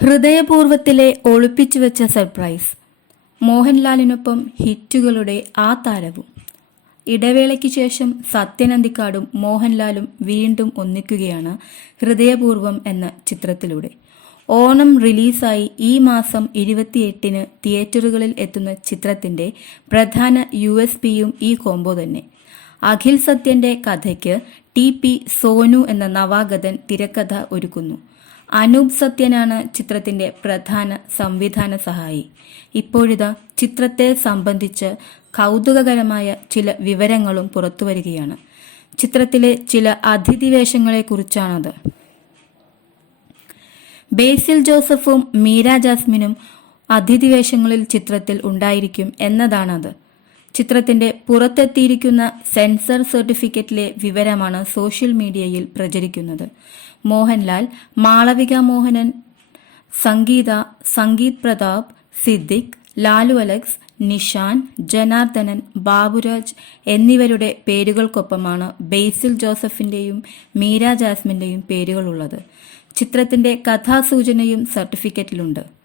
ഹൃദയപൂർവത്തിലെ ഒളിപ്പിച്ചു വെച്ച സർപ്രൈസ് മോഹൻലാലിനൊപ്പം ഹിറ്റുകളുടെ ആ താരവും. ഇടവേളയ്ക്ക് ശേഷം സത്യനന്ദിക്കാടും മോഹൻലാലും വീണ്ടും ഒന്നിക്കുകയാണ് ഹൃദയപൂർവം എന്ന ചിത്രത്തിലൂടെ. ഓണം റിലീസായി ഈ മാസം ഇരുപത്തിയെട്ടിന് തിയേറ്ററുകളിൽ എത്തുന്ന ചിത്രത്തിന്റെ പ്രധാന യു എസ് പിയും ഈ കോംബോ തന്നെ. അഖിൽ സത്യന്റെ കഥയ്ക്ക് ടി പി സോനു എന്ന നവാഗതൻ തിരക്കഥ ഒരുക്കുന്നു. അനൂപ് സത്യനാണ് ചിത്രത്തിന്റെ പ്രധാന സംവിധാന സഹായി. ഇപ്പോഴിതാ ചിത്രത്തെ സംബന്ധിച്ച് കൗതുകകരമായ ചില വിവരങ്ങളും പുറത്തുവരികയാണ്. ചിത്രത്തിലെ ചില അതിഥി വേഷങ്ങളെക്കുറിച്ചാണത് ബേസിൽ ജോസഫും മീര ജാസ്മിനും അതിഥി വേഷങ്ങളിൽ ചിത്രത്തിൽ ഉണ്ടായിരിക്കും എന്നതാണത്. ചിത്രത്തിന്റെ പുറത്തെത്തിയിരിക്കുന്ന സെൻസർ സർട്ടിഫിക്കറ്റിലെ വിവരമാണ് സോഷ്യൽ മീഡിയയിൽ പ്രചരിക്കുന്നത്. മോഹൻലാൽ മാളവിക മോഹനൻ സംഗീത സംഗീത് പ്രതാപ് സിദ്ദിഖ് ലാലു അലക്സ് നിഷാൻ ജനാർദ്ദനൻ ബാബുരാജ് എന്നിവരുടെ പേരുകൾക്കൊപ്പമാണ് ബേസിൽ ജോസഫിന്റെയും മീര ജാസ്മിന്റെയും പേരുകളുള്ളത്. ചിത്രത്തിന്റെ കഥാസൂചനയും സർട്ടിഫിക്കറ്റിലുണ്ട്.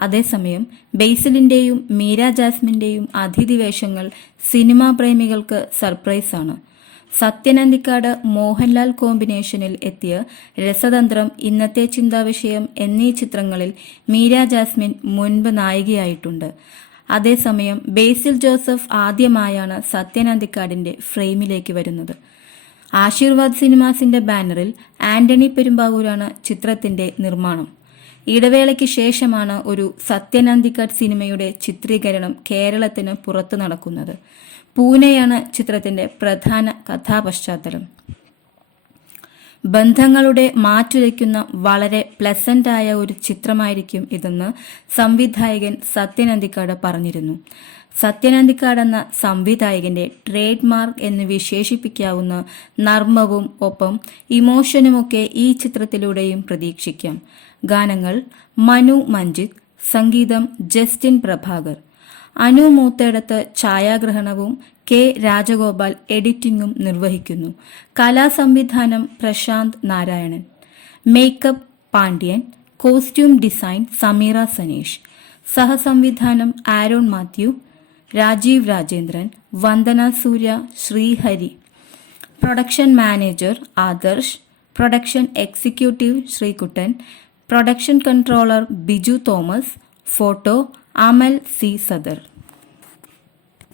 അതേസമയം ബേസിലിന്റെയും മീര ജാസ്മിന്റെയും അതിഥി വേഷങ്ങൾ സിനിമാ പ്രേമികൾക്ക് സർപ്രൈസാണ്. സത്യനന്ദിക്കാട് മോഹൻലാൽ കോമ്പിനേഷനിൽ എത്തിയ രസതന്ത്രം ഇന്നത്തെ ചിന്താവിഷയം എന്നീ ചിത്രങ്ങളിൽ മീര ജാസ്മിൻ മുൻപ് നായികയായിട്ടുണ്ട്. അതേസമയം ബേസിൽ ജോസഫ് ആദ്യമായാണ് സത്യനന്ദിക്കാടിന്റെ ഫ്രെയിമിലേക്ക് വരുന്നത്. ആശീർവാദ് സിനിമാസിന്റെ ബാനറിൽ ആന്റണി പെരുമ്പാവൂരാണ് ചിത്രത്തിന്റെ നിർമ്മാണം. ഇടവേളയ്ക്ക് ശേഷമാണ് ഒരു സത്യനന്ദിക്കട്ട് സിനിമയുടെ ചിത്രീകരണം കേരളത്തിന് പുറത്തു നടക്കുന്നത്. പൂനെയാണ് ചിത്രത്തിന്റെ പ്രധാന കഥാപശ്ചാത്തലം. ബന്ധങ്ങളുടെ മാറ്റുരയ്ക്കുന്ന വളരെ പ്ലസന്റായ ഒരു ചിത്രമായിരിക്കും ഇതെന്ന് സംവിധായകൻ സത്യനന്ദിക്കാട് പറഞ്ഞിരുന്നു. സത്യനന്ദിക്കാട് എന്ന സംവിധായകന്റെ ട്രേഡ് മാർക്ക് എന്ന് വിശേഷിപ്പിക്കാവുന്ന നർമ്മവും ഒപ്പം ഇമോഷനുമൊക്കെ ഈ ചിത്രത്തിലൂടെയും പ്രതീക്ഷിക്കാം. ഗാനങ്ങൾ മനു മഞ്ജിത് സംഗീതം ജസ്റ്റിൻ പ്രഭാകർ അനു മൂത്തേടത്ത് ഛായാഗ്രഹണവും കെ രാജഗോപാൽ എഡിറ്റിംഗും നിർവഹിക്കുന്നു. കലാസംവിധാനം Prashanth Narayanan. Makeup Pandian. Costume design Sameera Saneesh. സഹസംവിധാനം Aaron Mathew. Rajeev Rajendran. Vandana Surya Srihari. Production manager Adarsh. Production executive Sreekuttan. Production controller Biju Thomas. Photo Amal C. Sadar.